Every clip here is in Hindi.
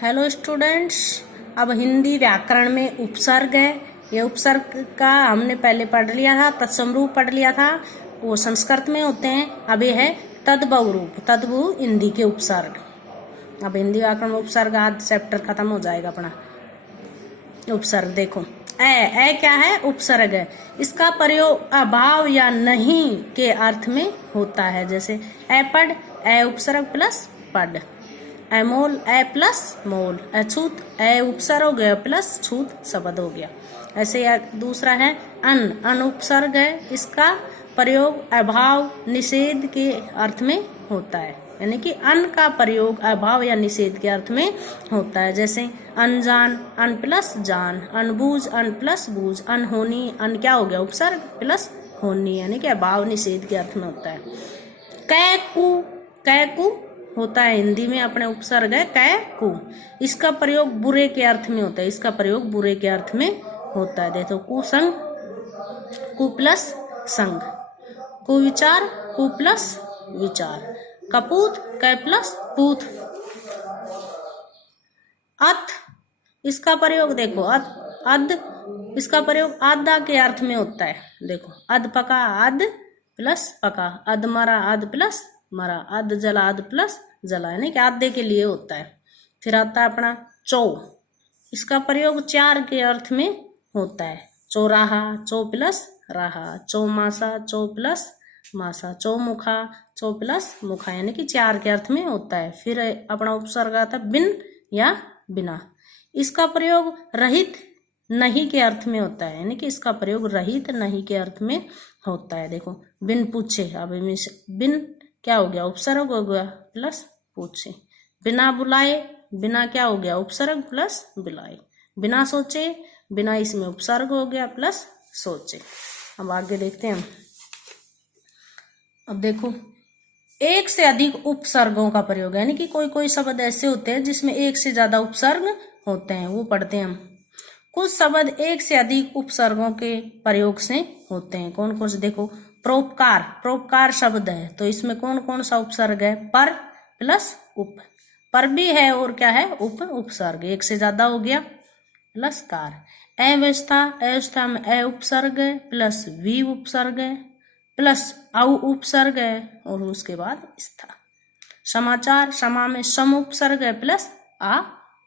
हेलो स्टूडेंट्स, अब हिंदी व्याकरण में उपसर्ग है। ये उपसर्ग का हमने पहले पढ़ लिया था, तत्सम रूप पढ़ लिया था, वो संस्कृत में होते हैं। अब ये है तद्भव रूप, तद्भव हिंदी के उपसर्ग। अब हिंदी व्याकरण में उपसर्ग आज चैप्टर खत्म हो जाएगा अपना। उपसर्ग देखो, ए क्या है? उपसर्ग है। इसका प्रयोग अभाव या नहीं के अर्थ में होता है। जैसे एपड, ए उपसर्ग प्लस पड। एमोल, ए प्लस मोल। अछूत, ए उपसर्ग हो गया प्लस छूत शब्द हो गया। ऐसे दूसरा है अन उपसर्ग है। इसका प्रयोग अभाव निषेध के अर्थ में होता है, यानी कि अन का प्रयोग अभाव या निषेध के अर्थ में होता है। जैसे अनजान, अन प्लस जान। अनबूझ, अन प्लस बूझ। अनहोनी, अन क्या हो गया? उपसर्ग प्लस होनी, यानी कि अभाव निषेध के अर्थ में होता है। कैकु, कैकु होता है हिंदी में अपने उपसर्ग है कैकु। इसका प्रयोग बुरे के अर्थ में होता है। इसका प्रयोग बुरे के अर्थ में होता है। देखो कुसंग, कु प्लस संग। कुविचार, कु प्लस विचार। कपूत, कै प्लस पूत। अथ, इसका प्रयोग देखो अध, इसका प्रयोग आधा के अर्थ में होता है। देखो अध पका, अध प्लस पका। अध मरा, अध प्लस मरा। अध जला, अध प्लस जला, यानी कि आधे के लिए होता है। फिर आता है अपना चौ। इसका प्रयोग चार के अर्थ में होता है। चौराहा, चौ प्लस राहा। चौमासा, चौ प्लस मासा। चौमुखा, चौ प्लस मुखा, यानी कि चार के अर्थ में होता है। फिर अपना उपसर्ग आता है बिन या बिना। इसका प्रयोग रहित नहीं के अर्थ में होता है, यानी कि इसका प्रयोग रहित नहीं के अर्थ में होता है। देखो बिन पूछे, अब बिन क्या हो गया? उपसर्ग हो गया प्लस पूछे। बिना बुलाए, बिना क्या हो गया? उपसर्ग प्लस बुलाए। बिना सोचे, बिना इसमें उपसर्ग हो गया प्लस सोचे। अब आगे देखते हैं। अब देखो एक से अधिक उपसर्गों का प्रयोग, यानी कि कोई कोई शब्द ऐसे होते हैं जिसमें एक से ज्यादा उपसर्ग होते हैं, वो पढ़ते हैं हम। कुछ शब्द एक से अधिक उपसर्गों के प्रयोग से होते हैं। कौन कौन से? देखो परोपकार, परोपकार शब्द है तो इसमें कौन कौन सा उपसर्ग है? पर प्लस उप। पर भी है और क्या है? उप उपसर्ग, एक से ज्यादा हो गया प्लस कार। अव्यवस्था, अव्यवस्था में अ उपसर्ग है प्लस वी उपसर्ग है प्लस औ उपसर्ग है और उसके बाद स्था। समाचार, समा में सम उपसर्ग है प्लस आ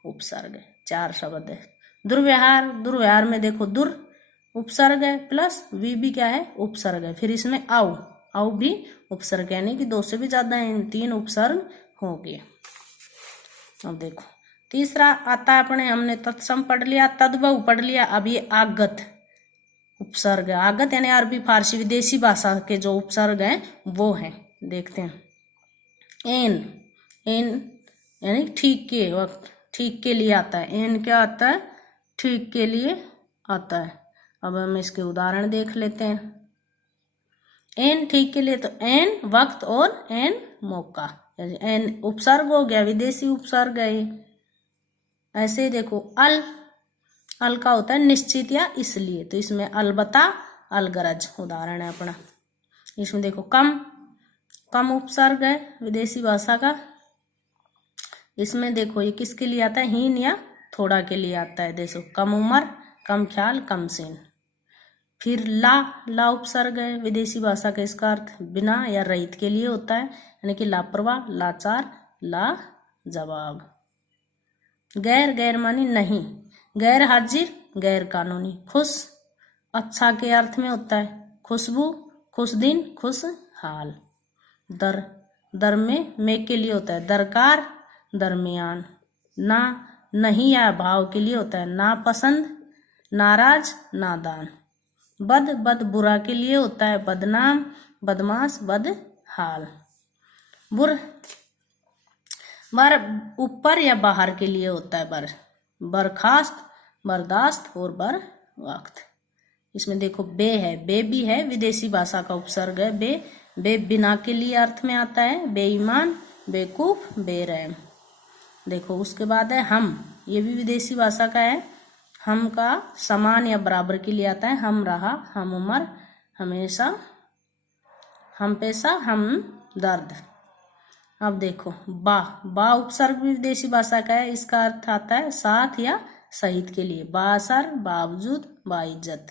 उपसर्ग है। चार शब्द है। दुर्व्यवहार, दुर्व्यवहार में देखो दुर उपसर्ग है प्लस वी भी क्या है? उपसर्ग है। फिर इसमें औ भी उपसर्ग, यानी कि दो से भी ज्यादा है, तीन उपसर्ग हो गए। अब देखो तीसरा आता है अपने, हमने तत्सम पढ़ लिया, तद्भव पढ़ लिया। अब ये आगत उपसर्ग, आगत यानी अरबी फारसी विदेशी भाषा के जो उपसर्ग हैं वो हैं। देखते हैं। एन, एन यानी ठीक के वक्त, ठीक के लिए आता है। एन क्या आता है? ठीक के लिए आता है। अब हम इसके उदाहरण देख लेते हैं। एन ठीक के लिए, तो एन वक्त और एन मौका। एन उपसर्ग हो गया, विदेशी उपसर्ग है। ऐसे देखो अल, अल का होता है निश्चित या इसलिए, तो इसमें अलबत्ता, अलगरज उदाहरण है अपना। इसमें देखो कम, कम उपसर्ग है विदेशी भाषा का। इसमें देखो ये किसके लिए आता है? हीन या थोड़ा के लिए आता है। देखो कम उम्र, कम ख्याल, कम सीन। फिर ला, ला उपसर्ग है विदेशी भाषा का। इसका अर्थ बिना या रहित के लिए होता है, यानी कि लापरवाह, लाचार, ला जवाब। गैर, गैर मानी नहीं। गैर हाजिर, गैर कानूनी। खुश अच्छा के अर्थ में होता है। खुशबू, खुश दिन, खुश हाल। दर, दर में के लिए होता है। दरकार, दरमियान। ना, नहीं या भाव के लिए होता है। नापसंद, नाराज, नादान। बद, बद बुरा के लिए होता है। बदनाम, बदमाश, बदहाल। बुर, बर ऊपर या बाहर के लिए होता है। बर, बर्खास्त, बर्दाश्त और बर वक्त। इसमें देखो बे है, बे भी है विदेशी भाषा का उपसर्ग है। बे, बे बिना के लिए अर्थ में आता है। बेईमान, बेवकूफ, बेरहम। देखो उसके बाद है हम, ये भी विदेशी भाषा का है। हम का समान या बराबर के लिए आता है। हम रहा, हम उम्र, हमेशा, हम पेशा, हम दर्द। अब देखो बा, बा उपसर्ग भी विदेशी भाषा का है। इसका अर्थ आता है साथ या सहित के लिए। बाअसर, बावजूद, बाइज्जत।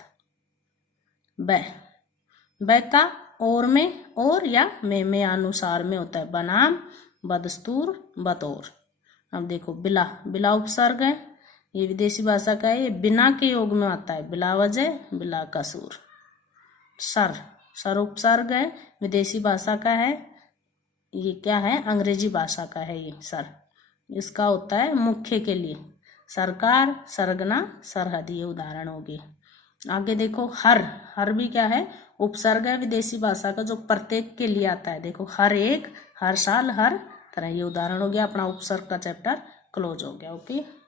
बै, बै का और में, और या में अनुसार में होता है। बनाम, बदस्तूर, बतौर। अब देखो बिला, बिला उपसर्ग है, ये विदेशी भाषा का है। ये बिना के योग में आता है। बिला वजह, बिला कसूर। सर, सर उपसर्ग है, विदेशी भाषा का है। ये क्या है, अंग्रेजी भाषा का है ये सर। इसका होता है मुख्य के लिए। सरकार, सरगना, सरहद, ये उदाहरण हो गए। आगे देखो हर, हर भी क्या है, उपसर्ग है विदेशी भाषा का, जो प्रत्येक के लिए आता है। देखो हर एक, हर साल, हर तरह, ये उदाहरण हो गया। अपना उपसर्ग का चैप्टर क्लोज हो गया। ओके।